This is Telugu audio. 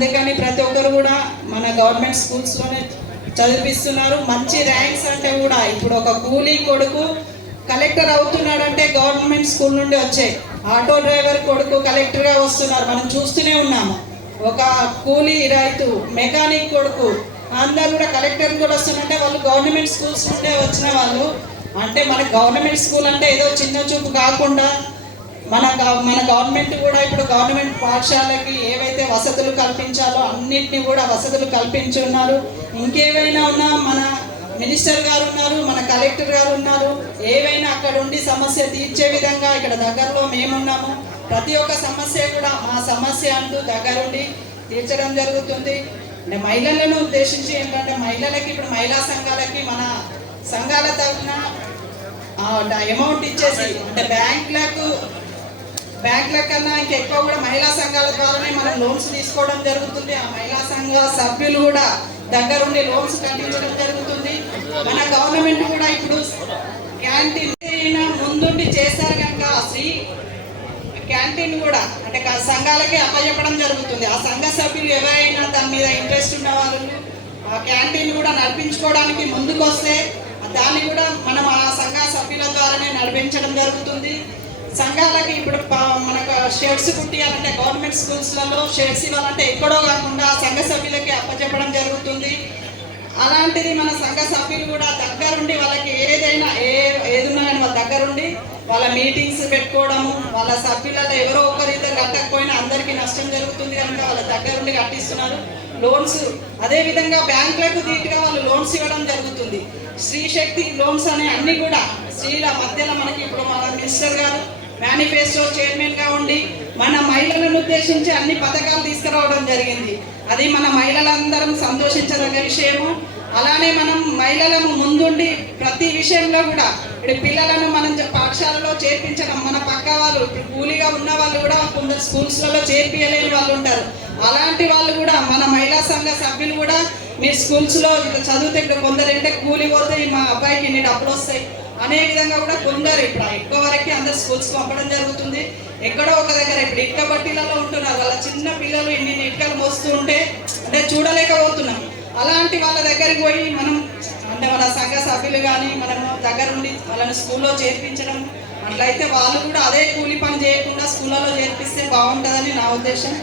అందుకని ప్రతి ఒక్కరు కూడా మన గవర్నమెంట్ స్కూల్స్లోనే చదివిస్తున్నారు మంచి ర్యాంక్స్ అంటే కూడా ఇప్పుడు ఒక కూలీ కొడుకు కలెక్టర్ అవుతున్నాడంటే గవర్నమెంట్ స్కూల్ నుండి వచ్చాయి ఆటో డ్రైవర్ కొడుకు కలెక్టర్గా వస్తున్నారు. మనం చూస్తూనే ఉన్నాము. ఒక కూలీ రైతు మెకానిక్ కొడుకు అందరు కూడా కలెక్టర్ కూడా వస్తున్నారంటే వాళ్ళు గవర్నమెంట్ స్కూల్స్ నుండే వచ్చిన వాళ్ళు. అంటే మన గవర్నమెంట్ స్కూల్ అంటే ఏదో చిన్న చూపు కాకుండా మన మన గవర్నమెంట్ కూడా ఇప్పుడు గవర్నమెంట్ పాఠశాలకి ఏవైతే వసతులు కల్పించాలో అన్నిటిని కూడా వసతులు కల్పించున్నారు. ఇంకేవైనా ఉన్నా మన మినిస్టర్ గారు ఉన్నారు మన కలెక్టర్ గారు ఉన్నారు. ఏవైనా అక్కడ ఉండి సమస్య తీర్చే విధంగా ఇక్కడ దగ్గరలో మేమున్నాము. ప్రతి ఒక్క సమస్య కూడా మా సమస్య అంటూ దగ్గరుండి తీర్చడం జరుగుతుంది. మహిళలను ఉద్దేశించి ఏంటంటే మహిళలకి ఇప్పుడు మహిళా సంఘాలకి మన సంఘాల తరఫున అమౌంట్ ఇచ్చేసి అంటే బ్యాంకులకు బ్యాంకుల కన్నా ఇంకా ఎక్కువ కూడా మహిళా సంఘాల ద్వారానే మనం లోన్స్ తీసుకోవడం జరుగుతుంది. ఆ మహిళా సంఘ సభ్యులు కూడా దగ్గరుండి లోన్స్ కట్టించడం జరుగుతుంది. మన గవర్నమెంట్ కూడా ఇప్పుడు క్యాంటీన్ అయినా ముందుండి చేశారు కనుక శ్రీ క్యాంటీన్ కూడా అంటే సంఘాలకి అప్పచెప్పడం జరుగుతుంది. ఆ సంఘ సభ్యులు ఎవరైనా దాని మీద ఇంట్రెస్ట్ ఉన్న వాళ్ళు ఆ క్యాంటీన్ కూడా నడిపించుకోవడానికి ముందుకు వస్తే దాన్ని కూడా మనం ఆ సంఘ సభ్యుల ద్వారానే నడిపించడం జరుగుతుంది. సంఘాలకి ఇప్పుడు ప- షర్ట్స్ కుట్టియాలంటే గవర్నమెంట్ స్కూల్స్లలో షర్ట్స్ ఇవ్వాలంటే ఎక్కడో కాకుండా సంఘ సభ్యులకి అప్పచెప్పడం జరుగుతుంది. అలాంటిది మన సంఘ సభ్యులు కూడా దగ్గరుండి వాళ్ళకి ఏదైనా ఏ ఏదున్నా కానీ వాళ్ళ దగ్గరుండి వాళ్ళ మీటింగ్స్ పెట్టుకోవడము వాళ్ళ సభ్యులలో ఎవరో ఒకరిద్దరు కట్టకపోయినా అందరికీ నష్టం జరుగుతుంది కనుక వాళ్ళ దగ్గరుండి కట్టిస్తున్నారు. లోన్స్ అదే విధంగా బ్యాంకులకు దీటుగా వాళ్ళు లోన్స్ ఇవ్వడం జరుగుతుంది. స్త్రీ శక్తి లోన్స్ అనే అన్నీ కూడా స్త్రీల మధ్యలో మనకి ఇప్పుడు మన మినిస్టర్ గారు మేనిఫెస్టో చైర్మన్గా ఉండి మన మహిళలను ఉద్దేశించి అన్ని పథకాలు తీసుకురావడం జరిగింది. అది మన మహిళలందరం సంతోషించదగ్గ విషయము. అలానే మనం మహిళలను ముందుండి ప్రతి విషయంలో కూడా ఇప్పుడు పిల్లలను మనం పాఠశాలలో చేర్పించడం మన పక్క వాళ్ళు ఇప్పుడు కూలీగా ఉన్న వాళ్ళు కూడా కొందరు స్కూల్స్లలో చేర్పించలేని వాళ్ళు ఉంటారు. అలాంటి వాళ్ళు కూడా మన మహిళా సంఘ సభ్యులు కూడా మీ స్కూల్స్లో ఇట్లా చదివితే ఇప్పుడు కొందరు అంటే కూలి పోతే మా అబ్బాయికి ఇన్ని డబ్బులు వస్తాయి. అనే విధంగా కూడా కొందరు ఇప్పుడు ఎక్కువ వరకు అందరు స్కూల్స్ పంపడం జరుగుతుంది. ఎక్కడో ఒక దగ్గర ఇప్పుడు ఇటుక బట్టీలలో ఉంటున్నారు. వాళ్ళ చిన్న పిల్లలు ఇన్ని ఇటుకలు మోస్తూ ఉంటే అంటే చూడలేకపోతున్నాం. అలాంటి వాళ్ళ దగ్గరికి పోయి మనం అంటే మన సంఘ సభ్యులు కానీ మనము దగ్గరుండి వాళ్ళని స్కూల్లో చేర్పించడం అట్లయితే వాళ్ళు కూడా అదే కూలి పని చేయకుండా స్కూళ్ళలో చేర్పిస్తే బాగుంటుందని నా ఉద్దేశం.